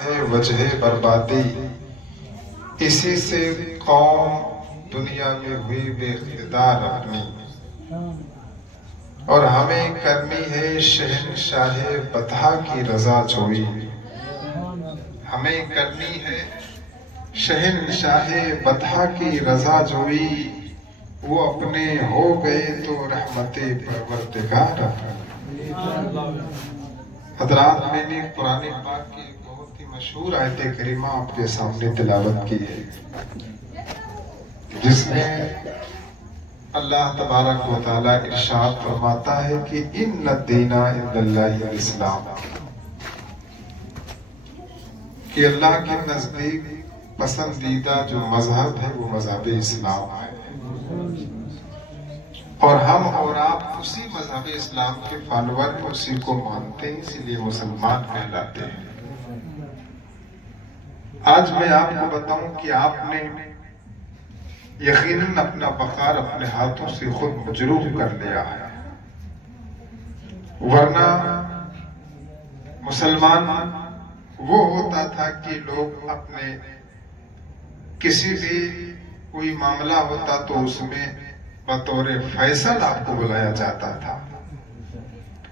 ہے وجہ بربادی، اسی سے قوم دنیا میں ہوئی بے اقتدار اپنی، اور ہمیں کرنی ہے شہنشاہ بطحا کی رضا جوئی، ہمیں کرنی ہے شہنشاہ بطحا کی رضا جوئی، وہ اپنے ہو گئے تو رحمت پروردگار اپنی۔ حضرات، میں نے قرآن پاک کی بہت ہی مشہور آیت کریمہ آپ کے سامنے تلاوت کی ہے، جس میں اللہ تبارک و تعالیٰ ارشاد فرماتا ہے کہ ان الدین عند اللہ الاسلام، کہ اللہ کے نزدیک پسندیدہ جو مذہب ہے وہ مذہب اسلام ہے، اور ہم اور آپ اسی مذہب اسلام کے فالوور ہیں، اسی کو مانتے ہیں، اسی لیے مسلمان کہلاتے ہیں۔ آج میں آپ کو بتاؤں کہ آپ نے یقیناً اپنا وقار اپنے ہاتھوں سے خود مجروح کر لیا ہے، ورنہ مسلمان وہ ہوتا تھا کہ لوگ اپنے کسی بھی کوئی معاملہ ہوتا تو اس میں بطور فیصل آپ کو بلایا جاتا تھا،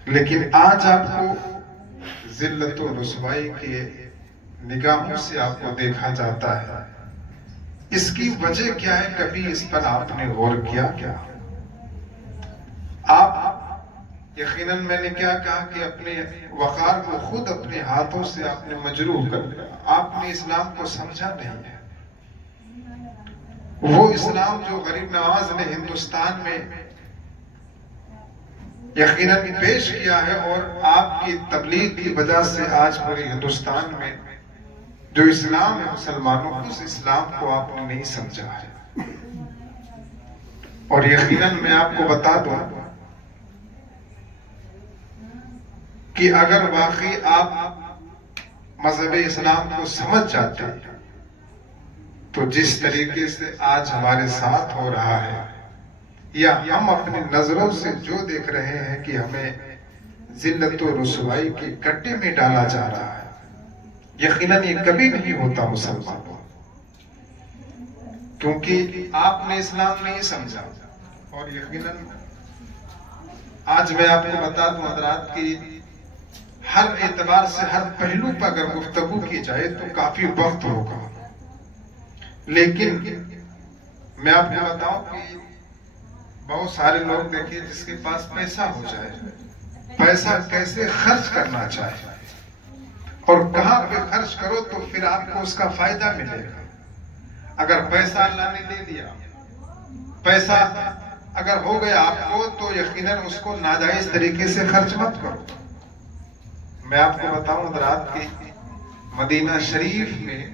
لیکن آج آپ کو ذلت و رسوائی کے نگاہوں سے آپ کو دیکھا جاتا ہے۔ اس کی وجہ کیا ہے؟ کبھی اس پر آپ نے غور کیا کیا؟ آپ یقیناً میں نے کیا کہا کہ اپنے وقار کو خود اپنے ہاتھوں سے آپ نے مجروح کر لیا، آپ نے اسلام کو سمجھا نہیں ہے۔ وہ اسلام جو غریب نواز نے ہندوستان میں یقیناً پیش کیا ہے، اور آپ کی تبلیغ کی وجہ سے آج پورے ہندوستان میں جو اسلام ہے مسلمانوں کو، اس اسلام کو آپ نے نہیں سمجھا ہے۔ اور یقیناً میں آپ کو بتا دوں کہ اگر واقعی آپ مذہب اسلام کو سمجھ جاتے ہیں تو جس طریقے سے آج ہمارے ساتھ ہو رہا ہے، یا ہم اپنی نظروں سے جو دیکھ رہے ہیں کہ ہمیں ذلت و رسوائی کے گڈھے میں ڈالا جا رہا ہے، یقیناً یہ کبھی نہیں ہوتا مسلمانوں، کیونکہ آپ نے اسلام نہیں سمجھا۔ اور یقیناً آج میں آپ کو بتا دوں حضرات کہ ہر اعتبار سے ہر پہلو پر اگر گفتگو کی جائے تو کافی وقت ہوگا، لیکن میں آپ کو بتاؤں کہ بہت سارے لوگ دیکھیں جس کے پاس پیسہ ہو جائے، پیسہ کیسے خرچ کرنا چاہے اور کہاں پہ خرچ کرو تو پھر آپ کو اس کا فائدہ ملے گا۔ اگر پیسہ اللہ نے دے دیا، پیسہ اگر ہو گیا آپ کو، تو یقیناً اس کو ناجائز طریقے سے خرچ مت کرو۔ میں آپ کو بتاؤں حضرات کہ مدینہ شریف میں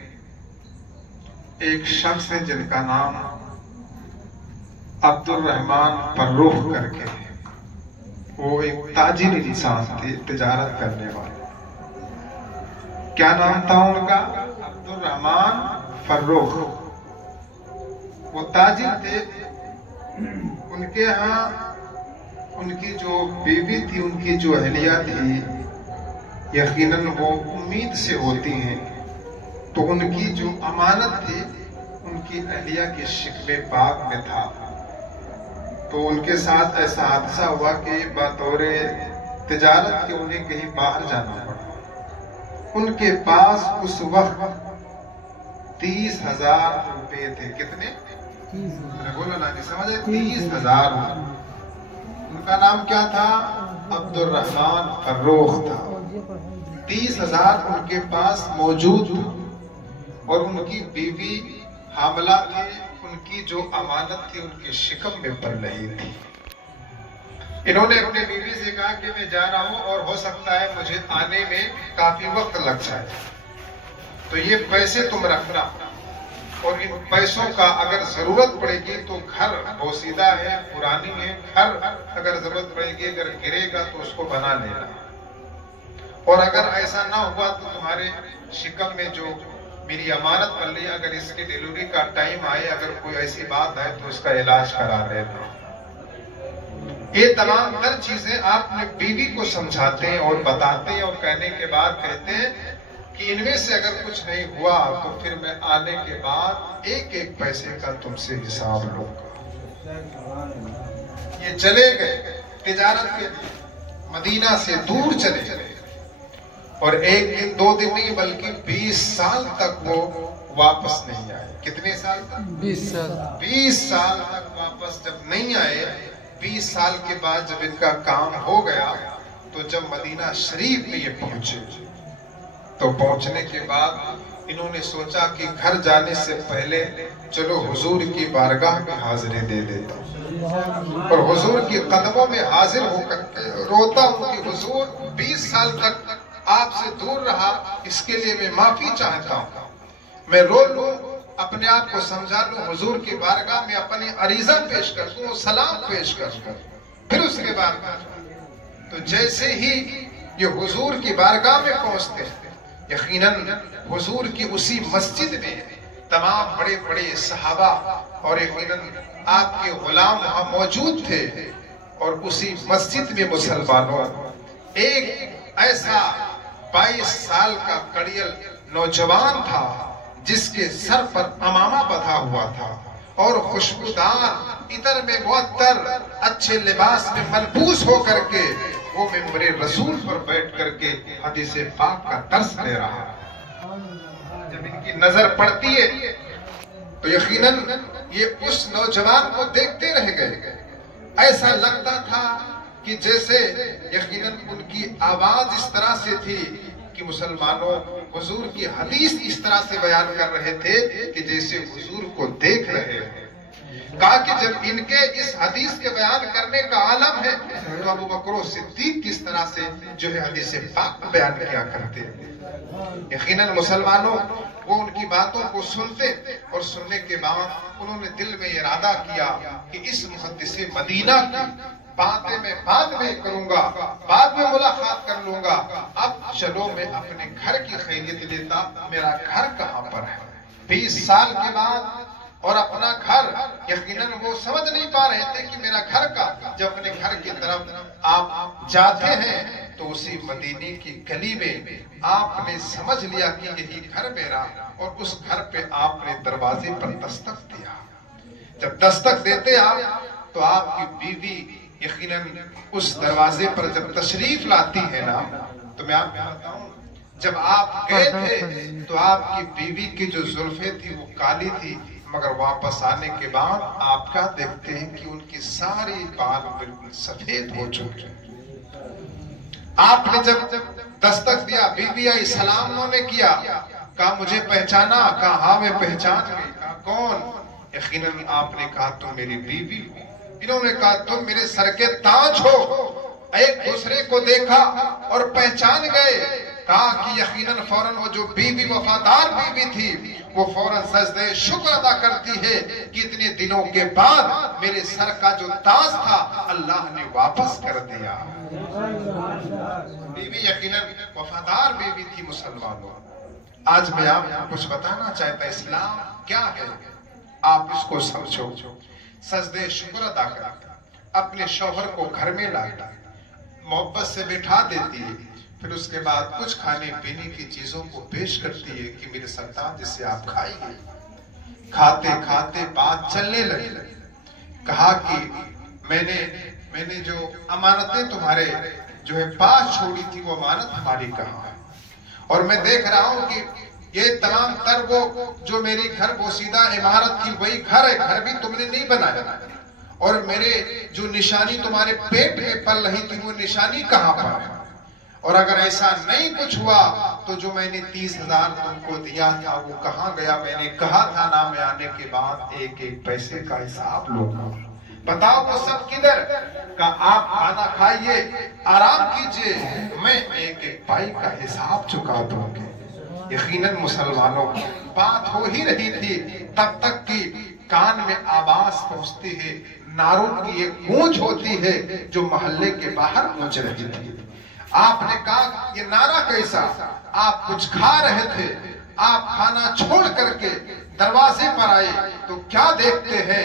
ایک شخص ہے جن کا نام عبد الرحمن فرخ کر کے ہے، وہ ایک تاجر انسان تھے، تجارت کرنے والے۔ کیا نام تھا ان کا؟ عبد الرحمن فرخ۔ وہ تاجر تھے، ان کے ہاں ان کی جو بیوی تھی، ان کی جو اہلیہ تھی، یقیناً وہ امید سے ہوتی ہیں، تو ان کی جو امانت تھی ان کی اہلیہ کے شکل باغ میں تھا۔ تو ان کے ساتھ ایسا حادثہ ہوا کہ بطور تجارت کے انہیں کہیں باہر جانا پڑا۔ ان کے پاس اس وقت 30,000 روپے تھے۔ کتنے؟ بولو نا، سمجھے؟ 30,000۔ ان کا نام کیا تھا؟ عبد الرحمن فرخ تھا۔ 30,000 ان کے پاس موجود تھا، اور ان کی بیوی حاملہ تھی، ان کی جو امانت تھی ان کے شکم میں پل رہی تھی۔ انہوں نے اپنے بیوی سے کہا کہ میں جا رہا ہوں اور ہو سکتا ہے مجھے آنے میں کافی وقت لگ جائے، تو یہ پیسے تم رکھنا، اور ان پیسوں کا اگر ضرورت پڑے گی تو گھر بوسیدہ ہے، پرانی ہے، گھر اگر ضرورت پڑے گی، اگر گرے گا تو اس کو بنا لینا، اور اگر ایسا نہ ہوا تو تمہارے شکم میں جو میری امانت پل لی، اگر اس کی ڈیلیوری کا ٹائم آئے، اگر کوئی ایسی بات آئے تو اس کا علاج کرا دینا۔ یہ تمام چیزیں آپ نے بیوی کو سمجھاتے ہیں اور بتاتے ہیں، اور کہنے کے بعد کہتے ہیں کہ ان میں سے اگر کچھ نہیں ہوا تو پھر میں آنے کے بعد ایک ایک پیسے کا تم سے حساب لوں گا۔ یہ چلے گئے تجارت کے لیے، مدینہ سے دور چلے گئے، اور ایک دن 2 دن نہیں بلکہ 20 سال تک وہ واپس نہیں آئے۔ کتنے سال تک؟ 20 سال۔ 20 سال تک واپس جب نہیں آئے، 20 سال کے بعد جب ان کا کام ہو گیا تو جب مدینہ شریف میں یہ پہنچے تو پہنچنے کے بعد انہوں نے سوچا کہ گھر جانے سے پہلے چلو حضور کی بارگاہ میں حاضری دے دیتا ہوں، اور حضور کی قدموں میں حاضر ہو کر روتا ہوں کہ حضور 20 سال تک آپ سے دور رہا، اس کے لیے میں معافی چاہتا ہوں، میں رو لوں، اپنے آپ کو سمجھا لوں، حضور کی بارگاہ میں اپنی عریضہ پیش کر دوں، سلام پیش کر دوں، پھر اس کے بعد تو جیسے ہی یہ حضور کی بارگاہ میں پہنچتے ہیں، یقیناً حضور کی اسی مسجد میں تمام بڑے بڑے صحابہ اور یقیناً آپ کے غلام وہاں موجود تھے، اور اسی مسجد میں مسلمانوں ایک ایسا 22 سال کا کڑیل نوجوان تھا جس کے سر پر امامہ بدھا ہوا تھا، اور خوشبودار عطر میں معطر اچھے لباس میں ملبوس ہو کر کے وہ ممبر رسول پر بیٹھ کر کے حدیث پاک کا درس دے رہا ہے۔ جب ان کی نظر پڑتی ہے تو یقیناً یہ اس نوجوان کو دیکھتے رہ گئے، ایسا لگتا تھا کہ جیسے یقیناً ان کی آواز اس طرح سے تھی کہ مسلمانوں حضور کی حدیث اس طرح سے بیان کر رہے تھے کہ جیسے حضور کو دیکھ رہے ہیں۔ کہا کہ جب ان کے اس حدیث کے بیان کرنے کا عالم ہے تو ابو بکر و صدیق کس طرح سے جو ہے حدیث پاک بیان کیا کرتے ہیں۔ یقیناً مسلمانوں وہ ان کی باتوں کو سنتے، اور سننے کے بعد انہوں نے دل میں ارادہ کیا کہ اس محدث مدینہ کی باتیں میں بعد میں کروں گا، بعد میں ملاقات کر لوں گا، اب چلو میں اپنے گھر کی خیریت لیتا، میرا گھر کہاں پر ہے۔ 20 سال کے بعد اور اپنا گھر، یقیناً وہ سمجھ نہیں پا رہے تھے کہ میرا گھر کا، جب اپنے گھر کی طرف آپ جاتے ہیں تو اسی مدینے کی گلی میں آپ نے سمجھ لیا کہ یہی گھر میرا، اور اس گھر پہ آپ نے دروازے پر دستک دیا۔ جب دستک دیتے آپ تو آپ کی بیوی یقیناً اس دروازے پر جب تشریف لاتی ہے نا، تو میں آپ کو بتاؤں جب آپ گئے تھے تو آپ کی بیوی کی جو زلفیں تھی وہ کالی تھی، مگر واپس آنے کے بعد آپ کیا دیکھتے ہیں کہ ان کی ساری بال بالکل سفید ہو چکے۔ آپ نے جب دستک دیا، بیوی آئی، سلام انہوں نے کیا، کہا مجھے پہچانا؟ کہا ہاں میں پہچان گئی۔ کہا کون؟ یقیناً آپ نے کہا تم میری بیوی ہو۔ انہوں نے کہا تم میرے سر کے تاج ہو۔ ایک دوسرے کو دیکھا اور پہچان گئے۔ کہا کہ یقیناً فوراً وہ جو بیوی وفادار بیوی تھی وہ فوراً سجدہ شکر ادا کرتی ہے کہ اتنے دنوں کے بعد میرے سر کا جو تاج تھا اللہ نے واپس کر دیا۔ بیوی یقیناً وفادار بیوی تھی مسلمانوں۔ آج میں آپ کو کچھ بتانا چاہتا، اسلام کیا ہے آپ اس کو سمجھو۔ سجدہ شکر ادا کرتا، اپنے شوہر کو گھر میں لاتا، محبت سے بٹھا دیتی ہے، پھر اس کے بعد کچھ کھانے پینے کی چیزوں کو پیش کرتی ہے کہ میرے سرطان جسے آپ کھائیے۔ کھاتے کھاتے بات چلنے لگی۔ کہا کہ میں نے جو امانتیں تمہارے جو ہے پاس چھوڑی تھی وہ امانت ہماری کہاں ہے؟ اور میں دیکھ رہا ہوں کہ یہ تمام تر وہ جو میری گھر بوسیدہ عمارت تھی وہی گھر ہے، گھر بھی تم نے نہیں بنایا، اور میرے جو نشانی تمہارے پیٹ میں پل رہی تھی وہ نشانی کہاں پر ہے؟ اور اگر ایسا نہیں کچھ ہوا تو جو میں نے 30,000 تم کو دیا تھا وہ کہاں گیا؟ میں نے کہا تھا نا میں آنے کے بعد ایک ایک پیسے کا حساب لوں گا، بتاؤ وہ سب کدھر؟ کہ آپ کھانا کھائیے، آرام کیجئے، میں ایک ایک پائی کا حساب چکا دوں گے۔ یقیناً مسلمانوں بات ہو ہی رہی تھی تب تک کہ کان میں آواز پہنچتی ہے، نعروں کی ایک گونج ہوتی ہے جو محلے کے باہر گونج رہی تھی۔ آپ نے کہا یہ نعرہ کیسا؟ آپ کچھ کھا رہے تھے، آپ کھانا چھوڑ کر کے دروازے پر آئے تو کیا دیکھتے ہیں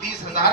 30,000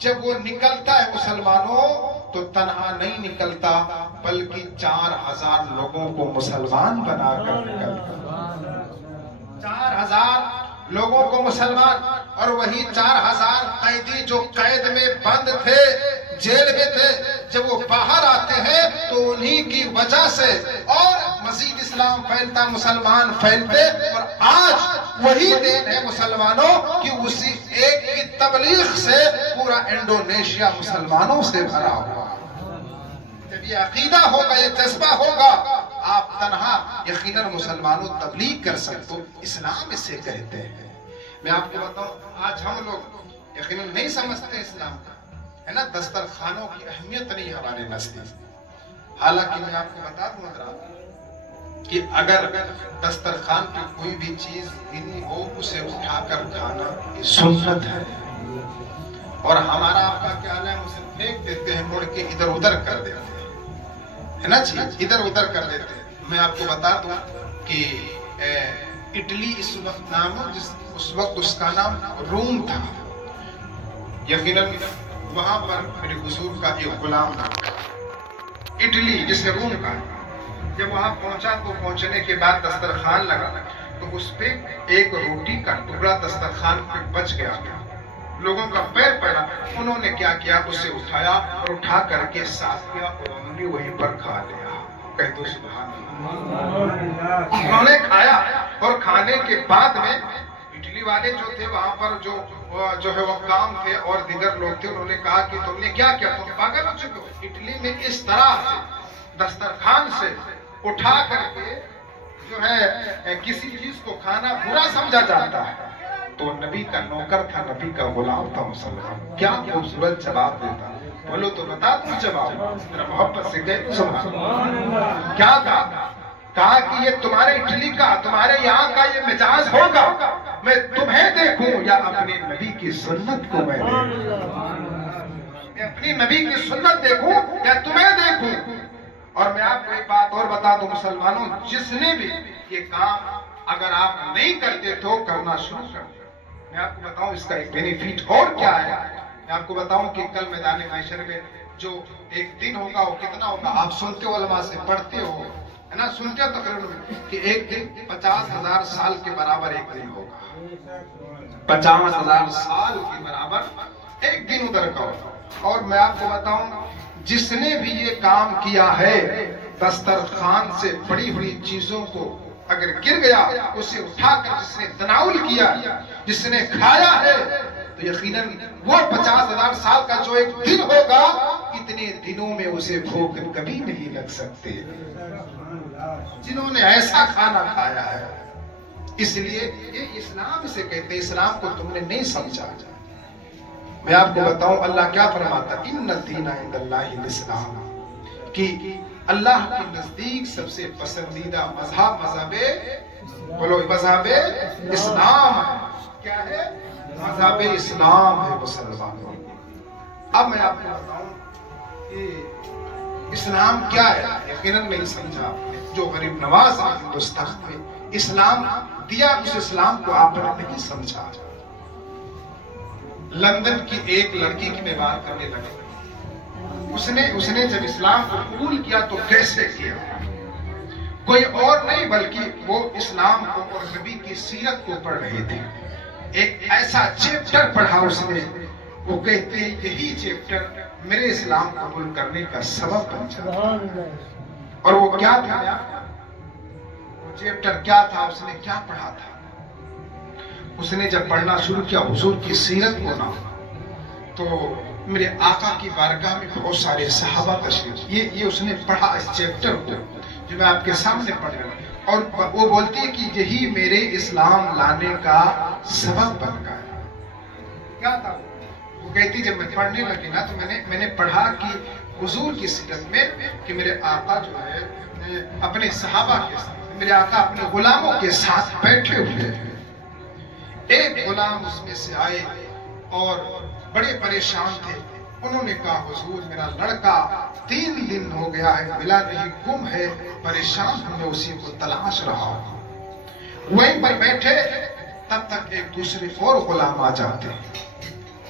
جب وہ نکلتا ہے مسلمانوں تو تنہا نہیں نکلتا بلکہ 4000 لوگوں کو مسلمان بنا کر نکلتا، 4000 لوگوں کو مسلمان، اور وہی 4000 قیدی جو قید میں بند تھے، جیل میں تھے، جب وہ باہر آتے ہیں تو انہی کی وجہ سے اور مزید اسلام پھیلتا، مسلمان پھیلتے، اور آج وہی دین ہے مسلمانوں کہ اسی ایک کی تبلیغ سے پورا انڈونیشیا مسلمانوں سے بھرا ہوا۔ جب یہ عقیدہ ہوگا، یہ جذبہ ہوگا، آپ تنہا یقیناً مسلمانوں تبلیغ کر سکتے ہو۔ اسلام اسے کہتے ہیں۔ میں آپ کو بتاؤں، آج ہم لوگ یقیناً نہیں سمجھتے اسلام کا، ہے نا، دسترخوانوں کی اہمیت نہیں ہمارے نزدیک۔ حالانکہ میں آپ کو بتا دوں حضرات کہ اگر دسترخوان پہ کوئی بھی چیز گری ہو، اسے اٹھا کر کھانا یہ سنت ہے، اور ہمارا آپ کا کیا ہے، اسے پھینک دیتے ہیں، مڑ کے ادھر ادھر کر دیتے ہیں، ہے نا جی، ادھر ادھر کر دیتے ہیں۔ میں آپ کو بتا دوں کہ اٹلی اس وقت نام ہے، اس وقت اس کا نام روم تھا، یقیناً وہاں پر میرے حضور کا ایک غلام تھا، اٹلی جسے روم کا، جب وہاں پہنچا تو پہنچنے کے بعد دسترخوان لگا تو اس پہ ایک روٹی کا ٹکڑا دسترخوان پہ بچ گیا تھا، لوگوں کا پیر پڑا، انہوں نے کیا کیا، اسے اٹھایا اور اٹھا کر کے صاف کیا اور انہوں نے وہیں پر کھا لیا۔ کہہ دو سبحان اللہ۔ انہوں نے کھایا، اور کھانے کے بعد میں اٹلی والے جو تھے وہاں پر جو ہے وہ کام تھے اور دیگر لوگ تھے، انہوں نے کہا کہ تم نے کیا کیا، تم پاگل ہو چکے ہو، اٹلی میں اس طرح سے دسترخوان سے اٹھا کر کے جو ہے کسی چیز کو کھانا برا سمجھا جاتا ہے۔ تو نبی کا نوکر تھا، نبی کا غلام تھا مسلمان، کیا خوبصورت جواب دیتا، بولو تو بتا دوں جواب، میرا محبت سے کہہ سنا کیا کہا کہ یہ تمہارے اٹلی کا، تمہارے یہاں کا یہ مزاج ہوگا، میں تمہیں دیکھوں یا اپنے نبی کی سنت کو میں دیکھوں، میں اپنی نبی کی سنت دیکھوں یا تمہیں دیکھوں۔ اور میں آپ کو ایک بات اور بتا دوں مسلمانوں، جس نے بھی یہ کام اگر آپ نہیں کرتے تو کرنا شروع کر دیں، میں آپ کو بتاؤں اس کا ایک بینیفٹ اور کیا ہے۔ میں آپ کو بتاؤں کہ کل میدان محشر میں جو ایک دن ہوگا وہ کتنا ہوگا، آپ سنتے ہو، علماء سے پڑھتے ہو، ہے نا، سنتے ہو تقریباً کہ ایک دن 50,000 سال کے برابر ایک دن ہوگا، 50,000 سال کے برابر ایک دن ادھر کا ہوگا۔ اور میں آپ کو بتاؤں جس نے بھی یہ کام کیا ہے، دسترخوان سے بڑی بڑی چیزوں کو اگر گر گیا، اسے اٹھا کر جس نے تناول کیا، جس نے کھایا ہے، تو یقیناً وہ 50,000 سال کا جو ایک دن ہوگا، اتنے دنوں میں اسے بھوک کبھی نہیں لگ سکتے جنہوں نے ایسا کھانا کھایا ہے۔ اس لیے یہ اسلام سے کہتے ہیں، اسلام کو تم نے نہیں سمجھا۔ میں آپ کو بتاؤں اللہ کیا فرماتا، ان الدین عند اللہ الاسلام، کہ اللہ کے نزدیک سب سے پسندیدہ مذہب بولو مذہب اسلام ہے۔ کیا ہے؟ مذہب اسلام ہے مسلمانوں۔ اب میں آپ کو بتاؤں کہ اسلام کیا ہے، یقیناً نہیں سمجھا۔ جو غریب نواز ہندوستان میں اسلام دیا، اس اسلام کو آپ نے نہیں سمجھا۔ لندن کی ایک لڑکی کی میں بات کرنے لگا، اس نے جب اسلام کو قبول کیا تو کیسے کیا، کوئی اور نہیں بلکہ وہ اسلام کو اور نبی کی سیرت کو پڑھ رہے تھے۔ ایک ایسا چیپٹر پڑھا اس نے، وہ کہتے ہیں یہی چیپٹر میرے اسلام قبول کرنے کا سبب بن جاتا۔ اور وہ کیا تھا، وہ چیپٹر کیا تھا، اس نے کیا پڑھا تھا؟ اس نے جب پڑھنا شروع کیا حضور کی سیرت کو نا، تو میرے آقا کی بارگاہ میں بہت سارے صحابہ تشریف، یہ اس نے پڑھا اس چیپٹر کو جو میں آپ کے سامنے پڑھ رہا ہوں، اور وہ بولتی ہے کہ یہی میرے اسلام لانے کا سبب بن گیا۔ کیا تھا وہ کہتی، جب میں پڑھنے لگی نا تو میں نے پڑھا کہ حضور کی سیرت میں کہ میرے آقا جو ہے اپنے صحابہ کے ساتھ، میرے آقا اپنے غلاموں کے ساتھ بیٹھے ہوئے ہیں۔ ایک غلام اس میں سے آئے اور بڑے پریشان تھے، انہوں نے کہا حضور میرا لڑکا 3 دن ہو گیا ہے، ملا نہیں، گم ہے، پریشان ہوں، میں اسی کو تلاش رہا ہوں۔ وہیں پر بیٹھے تب تک ایک دوسرے اور غلام آ جاتے ہیں،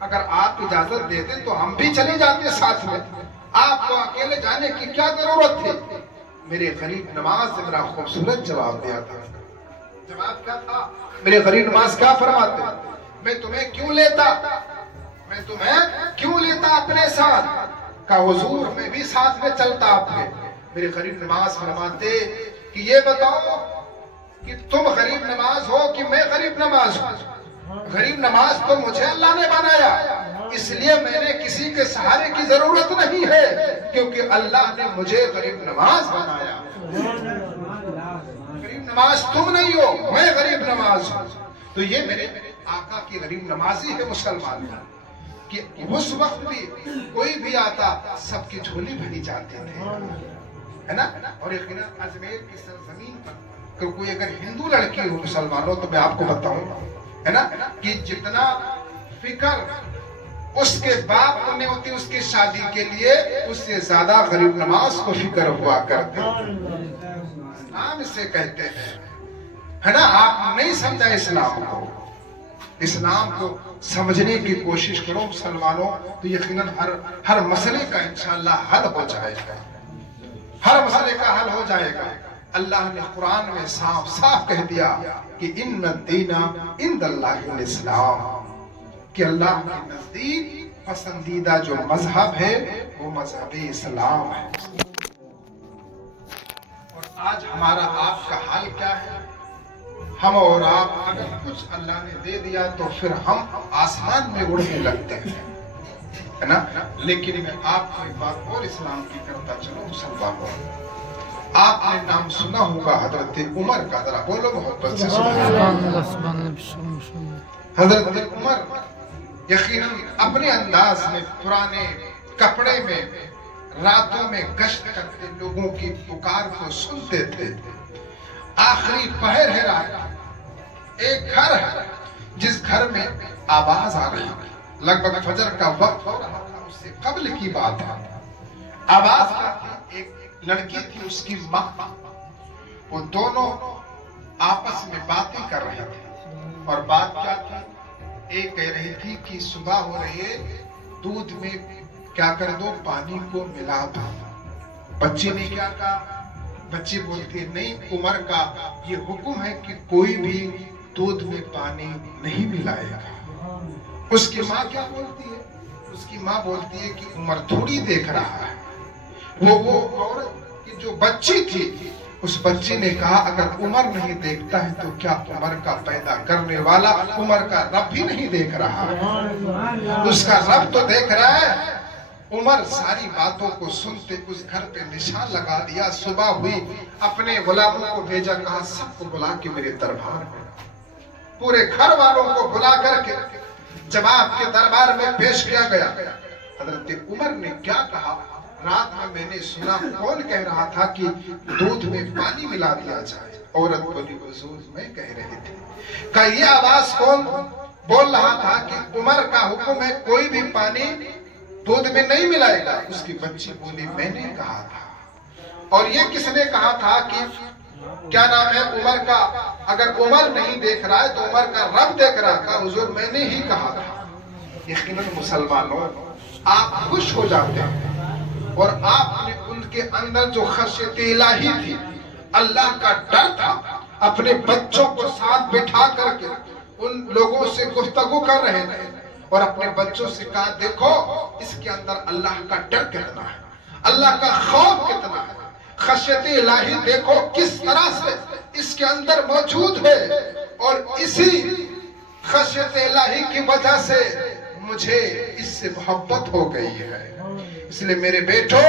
اگر آپ اجازت دیتے تو ہم بھی چلے جاتے ساتھ میں، آپ کو اکیلے جانے کی کیا ضرورت تھی؟ میرے غریب نواز نے میرا خوبصورت جواب دیا تھا۔ جواب کیا تھا؟ میرے غریب نواز کیا فرماتے؟ میں تمہیں کیوں لیتا اپنے ساتھ؟ کہ حضور میں بھی ساتھ میں چلتا آپ کے۔ میرے غریب نواز فرماتے کہ یہ بتاؤ کہ تم غریب نواز ہو کہ میں غریب نواز ہوں؟ غریب نواز تو مجھے اللہ نے بنایا، اس لیے میں نے کسی کے سہارے کی ضرورت نہیں ہے، کیونکہ اللہ نے مجھے غریب نواز بنایا۔ غریب نواز تم نہیں ہو، میں غریب نواز ہوں۔ تو یہ میرے آقا کی غریب نوازی ہے مسلمان کہ اس وقت بھی کوئی بھی آتا سب کی جھولی بھری جاتے تھے، ہے نا؟ اور یقیناً اجمیر کی سرزمین پر کوئی اگر ہندو لڑکی ہو مسلمانوں تو میں آپ کو بتاؤں، ہے نا، کہ جتنا فکر اس کے باپ کو نہیں ہوتی اس کی شادی کے لیے، اس سے زیادہ غریب نواز کو فکر ہوا کرتے ہیں۔ اسلام اسے کہتے ہیں، ہے نا؟ آپ نہیں سمجھا اسلام کو، اسلام کو سمجھنے کی کوشش کرو مسلمانوں، تو یقیناً ہر مسئلے کا انشاءاللہ حل ہو جائے گا، ہر مسئلے کا حل ہو جائے گا۔ اللہ نے قرآن میں صاف صاف کہہ دیا کہ ان الدین عند اللہ الاسلام، کہ اللہ کے نزدیک پسندیدہ جو مذہب ہے وہ مذہب اسلام ہے۔ اور آج ہمارا آپ کا حال کیا ہے؟ ہم اور آپ اگر کچھ اللہ نے دے دیا تو پھر ہم آسمان میں اڑنے لگتے ہیں، ہے نا؟ لیکن میں آپ کو ایک بات اور اسلام کی کرتا چلو مسلمانوں، آپ نے نام سنا ہوگا حضرت عمر کا، ذرا بولو محبت سے سبحان اللہ۔ حضرت عمر یقیناً اپنے انداز میں پرانے کپڑے میں راتوں میں گشت کرتے لوگوں کی پکار کو سنتے تھے۔ آخری پہر ہے رات، ایک گھر ہے جس گھر میں آواز آ رہی ہے، لگ بھگ فجر کا وقت ہو رہا تھا، اس سے قبل کی بات ہے۔ آواز آتی، ایک لڑکی تھی، اس کی ماں، وہ دونوں آپس میں باتیں کر رہے تھے۔ اور بات کیا تھی؟ ایک کہہ رہی تھی کہ صبح ہو رہی ہے، دودھ میں کیا کر دو، پانی کو ملا دو۔ بچی نے کیا کہا؟ بچی بولتی ہے نہیں، عمر کا یہ حکم ہے کہ کوئی بھی دودھ میں پانی نہیں ملائے گا۔ اس کی ماں کیا بولتی ہے؟ اس کی ماں بولتی ہے کہ عمر تھوڑی دیکھ رہا ہے۔ وہ عورت کی جو بچی تھی، اس بچی نے کہا اگر عمر نہیں دیکھتا ہے تو کیا عمر کا پیدا کرنے والا عمر کا رب بھی نہیں دیکھ رہا ہے؟ اس کا رب تو دیکھ رہا ہے۔ عمر ساری باتوں کو سنتے اس گھر پہ نشان لگا دیا۔ صبح ہوئی، اپنے غلاموں کو بھیجا، کہا سب کو بلا کے میرے دربار میں، پورے گھر والوں کو بلا کر کے جب آپ کے دربار میں پیش کیا گیا، حضرت عمر نے کیا کہا؟ رات میں نے سنا کون کہہ رہا تھا کہ دودھ میں پانی ملا دیا جائے؟ عورت بولی حضور میں کہہ رہی تھی۔ کہ یہ آواز کون بول رہا تھا کہ عمر کا حکم ہے کوئی بھی پانی دودھ میں نہیں ملائے گا؟ اس کی بچی بولی میں نے کہا تھا۔ اور یہ کس نے کہا تھا کہ کیا نام ہے عمر کا، اگر عمر نہیں دیکھ رہا ہے تو عمر کا رب دیکھ رہا تھا؟ حضور میں نے ہی کہا تھا۔ یقیناً مسلمانوں آپ خوش ہو جاتے ہیں، اور آپ نے ان کے اندر جو خشیت الہی تھی، اللہ کا ڈر تھا، اپنے بچوں کو ساتھ بٹھا کر کے ان لوگوں سے گفتگو کر رہے تھے، اور اپنے بچوں سے کہا دیکھو اس کے اندر اللہ کا ڈر کتنا ہے، اللہ کا خوف کتنا ہے، خشیت الہی دیکھو کس طرح سے اس کے اندر موجود ہے۔ اور اسی خشیت الہی کی وجہ سے مجھے اس سے محبت ہو گئی ہے۔ اس لئے میرے بیٹو،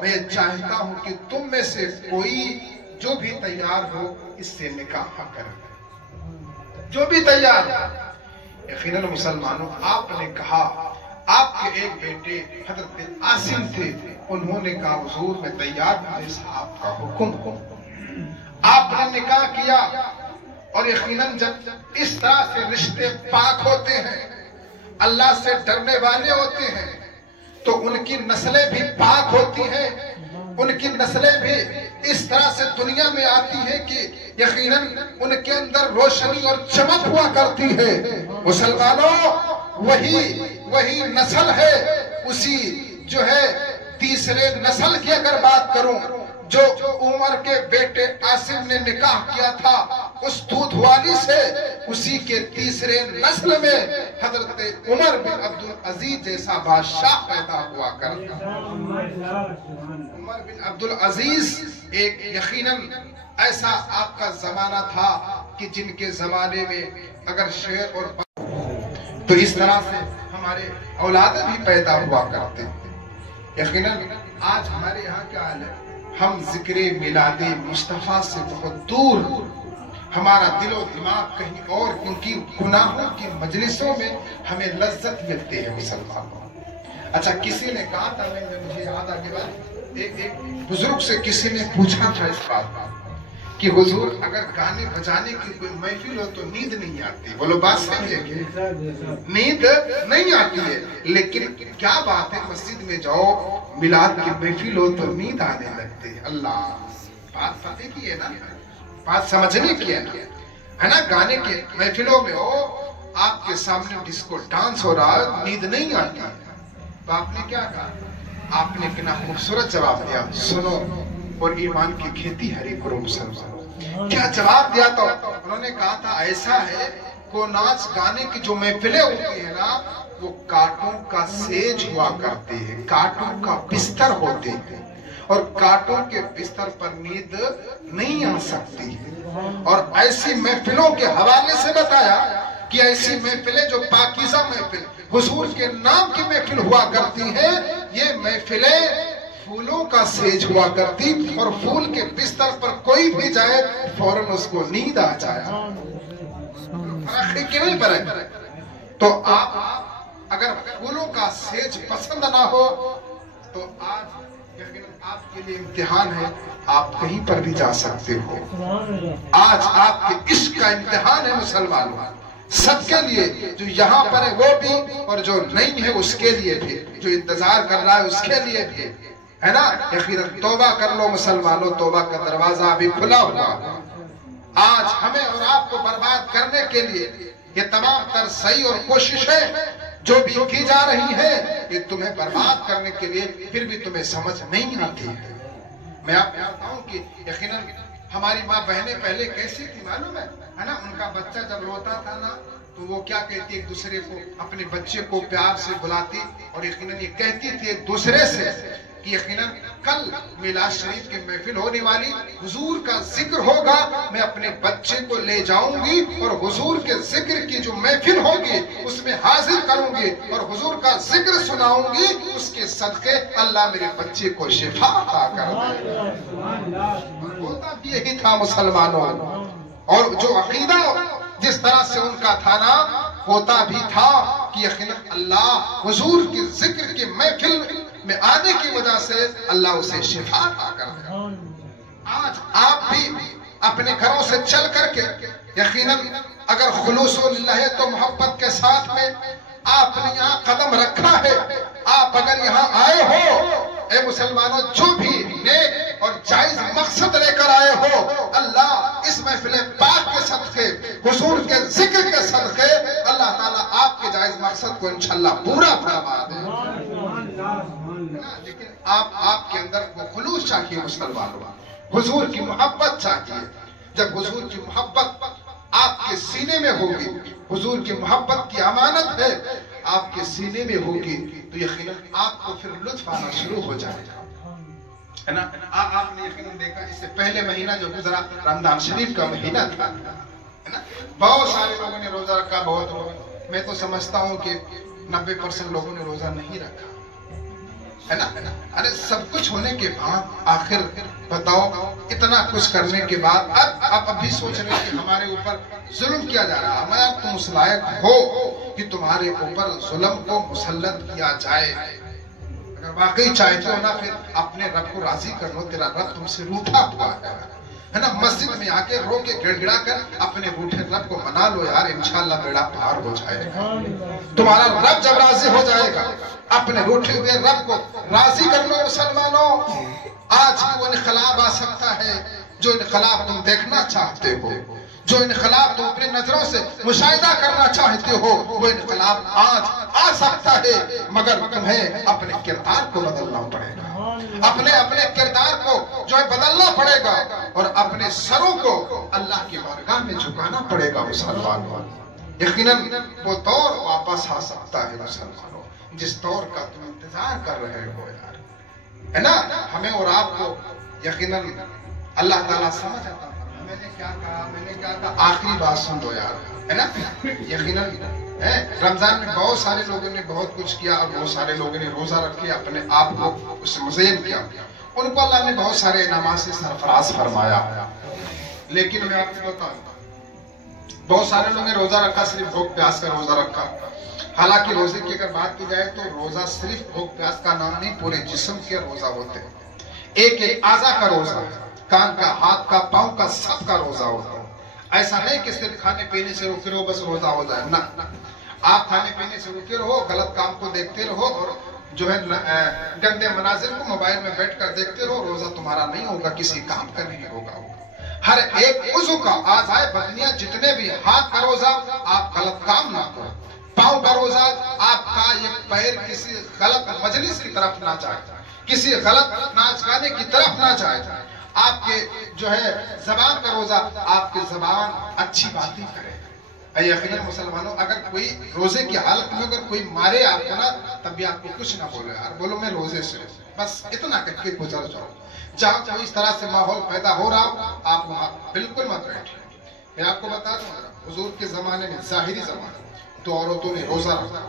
میں چاہتا ہوں کہ تم میں سے کوئی جو بھی تیار ہو اس سے نکاح کر، جو بھی تیار ہو۔ یقیناً مسلمانوں آپ نے کہا، آپ کے ایک بیٹے حضرت عاصم تھے، انہوں نے کہا حضور میں تیار ہوں، اس آپ کا حکم ہو۔ آپ نے نکاح کیا، اور یقیناً جب اس طرح سے رشتے پاک ہوتے ہیں، اللہ سے ڈرنے والے ہوتے ہیں، تو ان کی نسلیں بھی پاک ہوتی ہیں، ان کی نسلیں بھی اس طرح سے دنیا میں آتی ہے کہ یقیناً ان کے اندر روشنی اور چمک ہوا کرتی ہے۔ مسلمانوں وہی وہی نسل ہے، اسی جو ہے تیسرے نسل کی اگر بات کروں، جو عمر کے بیٹے عاصم نے نکاح کیا تھا اس دودھ والی سے، اسی کے تیسرے نسل میں حضرت عمر بن عبدالعزیز جیسا بادشاہ پیدا ہوا کرتا۔ عمر بن عبدالعزیز ایک یقیناً ایسا آپ کا زمانہ تھا کہ جن کے زمانے میں اگر شعر اور تو اس طرح سے ہمارے اولاد بھی پیدا ہوا کرتے ہیں۔ یقیناً آج ہمارے یہاں کیا حال ہے، ہم ذکر میلاد مصطفیٰ سے بہت دور، ہمارا دل و دماغ کہیں اور، کیونکہ گناہوں کی مجلسوں میں ہمیں لذت ملتی ہے مسلمانوں۔ اچھا، کسی نے کہا تھا، مجھے یاد آ گیا، ایک بزرگ سے کسی نے پوچھا تھا اس بات کہ حضور اگر گانے بجانے کی کوئی محفل ہو تو نیند نہیں آتی؟ بولو بات صحیح ہے کہ نیند نہیں آتی ہے، لیکن کیا بات ہے مسجد میں جاؤ میلاد کی محفل ہو تو نیند آنے لگتی ہے۔ اللہ، بات پتہ کی ہے نا، بات سمجھنے کی ہے نا، گانے کے محفلوں میں ہو، آپ کے سامنے ڈسکو ڈانس ہو رہا ہے، نیند نہیں آتی ہے، تو آپ نے کیا کہا؟ آپ نے کتنا خوبصورت جواب دیا، سنو اور ایمان کی کھیتی ہری کرو مسلمان۔ کیا جواب دیا تو انہوں نے کہا تھا ایسا ہے کو ناچ گانے کی جو محفلیں ہوتی ہیں نا، وہ کانٹوں کا سیج ہوا کرتے ہیں، کانٹوں کا بستر ہوتے ہیں، اور کانٹوں کے بستر پر نیند نہیں آ سکتی ہے۔ اور ایسی محفلوں کے حوالے سے بتایا کہ ایسی محفلیں جو پاکیزہ محفل حضور کے نام کی محفل ہوا کرتی ہیں، یہ محفلیں پھولوں کا سیج ہوا کرتی، اور پھول کے بستر پر کوئی بھی جائے فوراً اس کو نیند آ جائے۔ کہ نہیں پڑے؟ تو آپ اگر پھولوں کا سیج پسند نہ ہو تو آج یقیناً آپ کے لیے امتحان ہے، آپ کہیں پر بھی جا سکتے ہو۔ آج آپ کے عشق کا امتحان ہے مسلمانوں، سب کے لیے، جو یہاں پر ہے وہ بھی اور جو نہیں ہے اس کے لیے بھی، جو انتظار کر رہا ہے اس کے لیے بھی ہے نا۔ یقیناً توبہ کر لو مسلمانوں، توبہ کا دروازہ ابھی کھلا ہوا۔ آج ہمیں اور آپ کو برباد کرنے کے لیے یہ تمام تر صحیح اور کوششیں جو بھی کی جا رہی ہیں، یہ تمہیں برباد کرنے کے لیے، پھر بھی تمہیں سمجھ نہیں آتی ہے۔ میں آپ کو بتاؤں کہ یقیناً ہماری ماں بہنیں پہلے کیسی تھی معلوم ہے نا؟ ان کا بچہ جب روتا تھا نا تو وہ کیا کہتی، ایک دوسرے کو، اپنے بچے کو پیار سے بلاتی اور یقیناً یہ کہتی تھی ایک دوسرے سے کہ یقیناً کل میلاد شریف کی محفل ہونے والی، حضور کا ذکر ہوگا، میں اپنے بچے کو لے جاؤں گی اور حضور کے ذکر کی جو محفل ہوگی اس میں حاضر کروں گی اور حضور کا ذکر سناؤں گی، اس کے صدقے اللہ میرے بچے کو شفا عطا کر دے۔ ہوتا بھی یہی تھا مسلمانوں، اور جو عقیدہ جس طرح سے ان کا تھا نا، ہوتا بھی تھا کہ یقیناً اللہ حضور کے ذکر کی محفل میں آنے کی وجہ سے اللہ اسے شفا عطا کر دے۔ آج آپ بھی اپنے گھروں سے چل کر کے یقیناً اگر خلوص للہ تو محبت کے ساتھ میں آپ نے یہاں قدم رکھا ہے، آپ اگر یہاں آئے ہو، اے مسلمانوں، جو بھی نیک اور جائز مقصد لے کر آئے ہو، اللہ اس محفل پاک کے صدقے، حضور کے ذکر کے صدقے، اللہ تعالیٰ آپ کے جائز مقصد کو انشاءاللہ پورا فرما دے۔ لیکن آپ کے اندر وہ خلوص چاہیے مسلمانوں، حضور کی محبت چاہیے۔ جب حضور کی محبت آپ کے سینے میں ہوگی، حضور کی محبت کی امانت ہے آپ کے سینے میں ہوگی، تو یقیناً آپ کو پھر لطف آنا شروع ہو جائے گا، ہے نا۔ آپ نے یقیناً دیکھا اس سے پہلے مہینہ جو گزرا رمضان شریف کا مہینہ تھا، بہت سارے لوگوں نے روزہ رکھا، بہت لوگ، میں تو سمجھتا ہوں کہ 90% لوگوں نے روزہ نہیں رکھا، ہے نا۔ ارے سب کچھ ہونے کے بعد آخر بتاؤ، اتنا کچھ کرنے کے بعد اب بھی سوچ رہے کہ ہمارے اوپر ظلم کیا جا رہا ہے، تم اس لائق ہو کہ تمہارے اوپر ظلم کو مسلط کیا جائے۔ اگر واقعی چاہتے ہو نا، پھر اپنے رب کو راضی کر لو، تیرا رب تم سے روٹھا ہوا ہے نا۔ مسجد میں آ کے رو کے گڑ گڑا کر اپنے روٹھے رب کو منا لو یار، انشاءاللہ بیڑا پار ہو جائے گا۔ تمہارا رب جب راضی ہو جائے گا، اپنے روٹھے ہوئے رب کو راضی کر لو مسلمانوں۔ آج وہ انقلاب آ سکتا ہے جو انقلاب تم دیکھنا چاہتے ہو، جو انقلاب تم اپنی نظروں سے مشاہدہ کرنا چاہتے ہو، وہ انقلاب آج آ سکتا ہے، مگر تمہیں اپنے کردار کو بدلنا پڑے گا، اپنے کردار کو جو ہے بدلنا پڑے گا، اور اپنے سروں کو اللہ کی بارگاہ میں جھکانا پڑے گا مسلمانوں۔ یقیناً وہ دور واپس آ سکتا ہے مسلمانوں، جس دور کا تم انتظار کر رہے ہو یار، ہے نا؟ ہمیں اور آپ کو یقیناً اللہ تعالیٰ سمجھ آتا ہے میں نے کیا کہا، آخری بات سن لو یار، ہے نا؟ یقیناً رمضان میں بہت سارے لوگوں نے بہت کچھ کیا، اور بہت سارے لوگوں نے روزہ رکھے، اپنے آپ کو اس سے مزین کیا، ان کو اللہ نے بہت سارے انعامات سے سرفراز فرمایا، لیکن میں آپ کو بتاؤں بہت سارے لوگوں نے روزہ رکھا، صرف بھوک پیاس کا روزہ رکھا۔ حالانکہ روزے کی اگر بات کی جائے تو روزہ صرف بھوک پیاس کا نام نہیں، پورے جسم کے روزہ ہوتے ہیں، ایک ایک اعضا کا روزہ، کان کا، ہاتھ کا، پاؤں کا، سب کا روزہ ہوتا ہے۔ ایسا نہیں کہ صرف کھانے پینے سے رکے رہو بس روزہ ہو جائے، نہ، آپ کھانے پینے سے رکے رہو، غلط کام کو دیکھتے رہو، اور جو ہے گندے مناظر کو موبائل میں بیٹھ کر دیکھتے رہو، روزہ تمہارا نہیں ہوگا، کسی کام کا نہیں ہوگا۔ ہر ایک عضو کا، اعضائے بدنیہ جتنے بھی، ہاتھ کا روزہ آپ غلط کام نہ کرو، پاؤں کا روزہ آپ کا یہ پیر کسی غلط مجلس کی طرف نہ جائے، کسی غلط ناچ گانے کی طرف نہ جائے، آپ کے جو ہے زبان کا روزہ آپ کی زبان اچھی باتیں کرے۔ یقیناً مسلمانوں اگر کوئی روزے کی حالت میں اگر کوئی مارے آپ کو نا، تب بھی آپ کو کچھ نہ بولے یار، بولو میں روزے سے، بس اتنا کر کے گزر جاؤ۔ جہاں کوئی اس طرح سے ماحول پیدا ہو رہا ہو آپ وہاں بالکل مت بیٹھیں۔ میں آپ کو بتا دوں حضور کے زمانے میں، ظاہری زمانے میں، دو عورتوں نے روزہ رکھا۔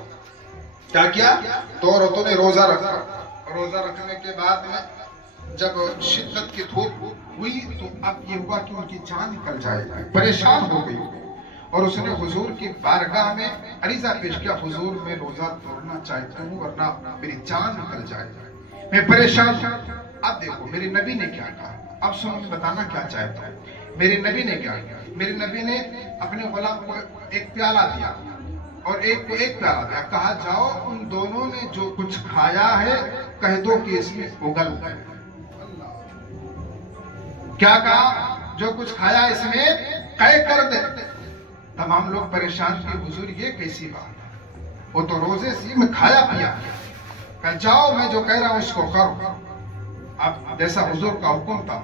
کیا کیا؟ دو عورتوں نے روزہ رکھا۔ روزہ رکھنے کے بعد میں جب شدت کی دھوپ ہوئی تو اب یہ ہوا کہ ان کی جان نکل جائے گی، پریشان ہو گئی، اور اس نے حضور کی بارگاہ میں عریضہ پیش کیا، حضور میں روزہ توڑنا چاہتا ہوں ورنہ میری جان نکل جائے گی، میں پریشان ہوں۔ اب دیکھو میرے نبی نے کیا کہا، اب سنو میں بتانا کیا چاہتا ہوں۔ میرے نبی نے کیا کیا؟ میرے نبی نے اپنے غلام کو ایک پیالہ دیا اور ایک کو ایک پیالہ دیا، کہا جاؤ ان دونوں نے جو کچھ کھایا ہے کہہ دو کہ اس میں اگل ہے۔ کیا کہا؟ جو کچھ کھایا اس میں قے کر دے۔ تمام لوگ پریشان تھے، حضور یہ کیسی بات ہے، وہ تو روزے سے میں کھایا پیا، کہ جاؤ میں جو کہہ رہا ہوں اس کو کرو۔ اب جیسا حضور کا حکم تھا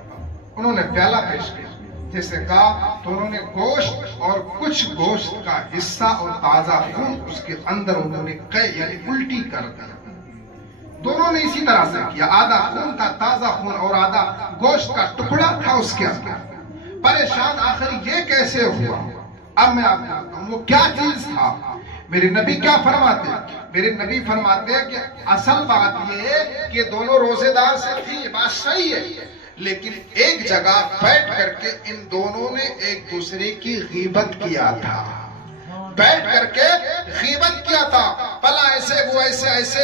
انہوں نے پیالہ پیش کیا، جیسے کہا تو انہوں نے گوشت اور کچھ گوشت کا حصہ اور تازہ خون اس کے اندر انہوں نے قے یعنی الٹی کر دیا۔ دونوں نے اسی طرح سے کیا، آدھا خون کا تازہ خون اور آدھا گوشت کا ٹکڑا تھا اس کے اندر۔ پریشان آخر یہ کیسے ہوا؟ اب میں آپ کو بتاتا ہوں وہ کیا چیز تھا۔ میرے نبی کیا فرماتے ہیں؟ میرے نبی فرماتے ہیں کہ اصل بات یہ ہے کہ دونوں روزے دار سے تھی، یہ بات صحیح ہے، لیکن ایک جگہ بیٹھ کر کے ان دونوں نے ایک دوسرے کی غیبت کیا تھا، بیٹھ کر کے غیبت کیا تھا، پلا ایسے وہ ایسے ایسے۔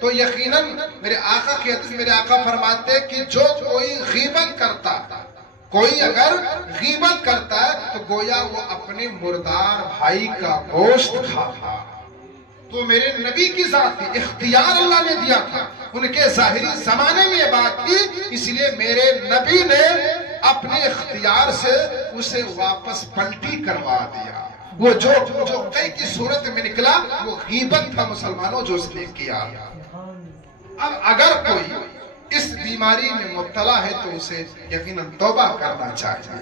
تو یقیناً میرے آقا کی حدیث، میرے آقا فرماتے ہیں کہ جو کوئی غیبت کرتا، کوئی اگر غیبت کرتا ہے تو گویا وہ اپنے مردار بھائی کا گوشت کھاتا۔ تو میرے نبی کی ذات تھی، اختیار اللہ نے دیا تھا، ان کے ظاہری زمانے میں یہ بات تھی، اس لیے میرے نبی نے اپنے اختیار سے اسے واپس پلٹی کروا دیا۔ وہ جو قے کی صورت میں نکلا وہ غیبت تھا مسلمانوں جو اس نے کیا۔ اب اگر کوئی اس بیماری میں مبتلا ہے تو اسے یقیناً توبہ کرنا چاہیے۔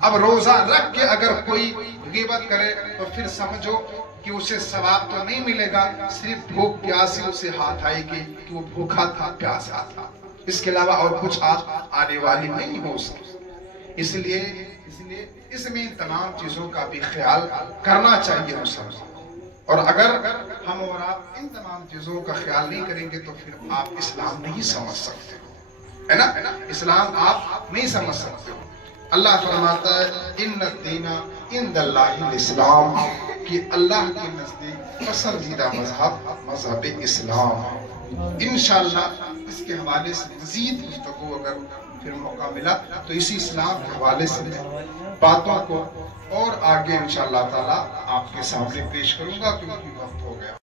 اب روزہ رکھ کے اگر کوئی غیبت کرے تو پھر سمجھو کہ اسے ثواب تو نہیں ملے گا، صرف بھوک پیاسی اسے ہاتھ آئے گی کہ وہ بھوکا تھا، پیاسا تھا، اس کے علاوہ اور کچھ آنے والی نہیں ہو سکتی۔ اس لیے اس میں تمام چیزوں کا بھی خیال کرنا چاہیے مسلمان، اور اگر ہم اور آپ ان تمام چیزوں کا خیال نہیں کریں گے تو پھر آپ اسلام نہیں سمجھ سکتے، ہے نا؟ اسلام آپ نہیں سمجھ سکتے۔ اللہ فرماتا ہے ان الدین عند اللہ الاسلام، کہ اللہ کے نزدیک پسندیدہ مذہب اسلام۔ انشاءاللہ اس کے حوالے سے مزید گفتگو اگر پھر موقع ملا تو اسی اسلام کے حوالے سے باتوں کو اور آگے انشاءاللہ تعالی آپ کے سامنے پیش کروں گا، کیونکہ وقت ہو گیا۔